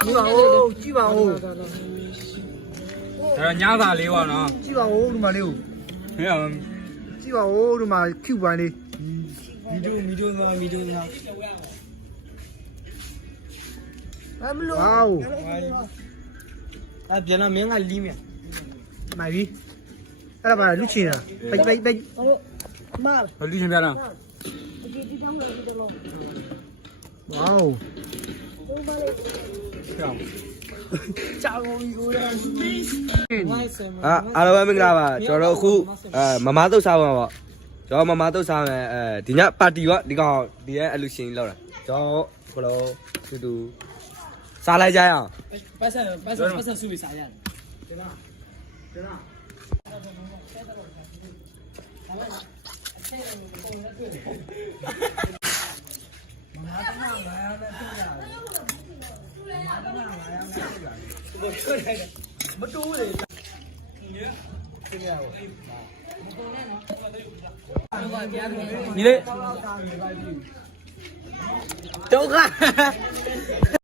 ကြည့်ပါဦးကြည့်ပါဦး ဒါတော့ညသာလေးပါနော် ကြည့်ပါဦးဒီမှာလေးကို ဟဲ့အောင် ကြည့်ပါဦးဒီမှာကျူပိုင်းလေး မီဒိုနာဝေါ ပြန်လာမင်းကလီးမြ မိုင်ပြီအဲ့ဒါပါလူချင်းတာပိတ် ဘလူချင်းပြတာ ဝေါ အားလုံးပဲမင်္ဂလာပါကျွန်တော်တို့အခုမမတုတ်စားပါပေါ့ကျွန်တော်မမတုတ်စားမယ်ဒီညပါတီပေါ့ဒီကောင်ဒီရဲ့အလူရှင်လောက်တာကျွန်တော်ခလို့တူစားလိုက်ကြရအောင် ပတ်ဆက်စုပြီးစားရတယ်မတူးလေ你嘞？都看。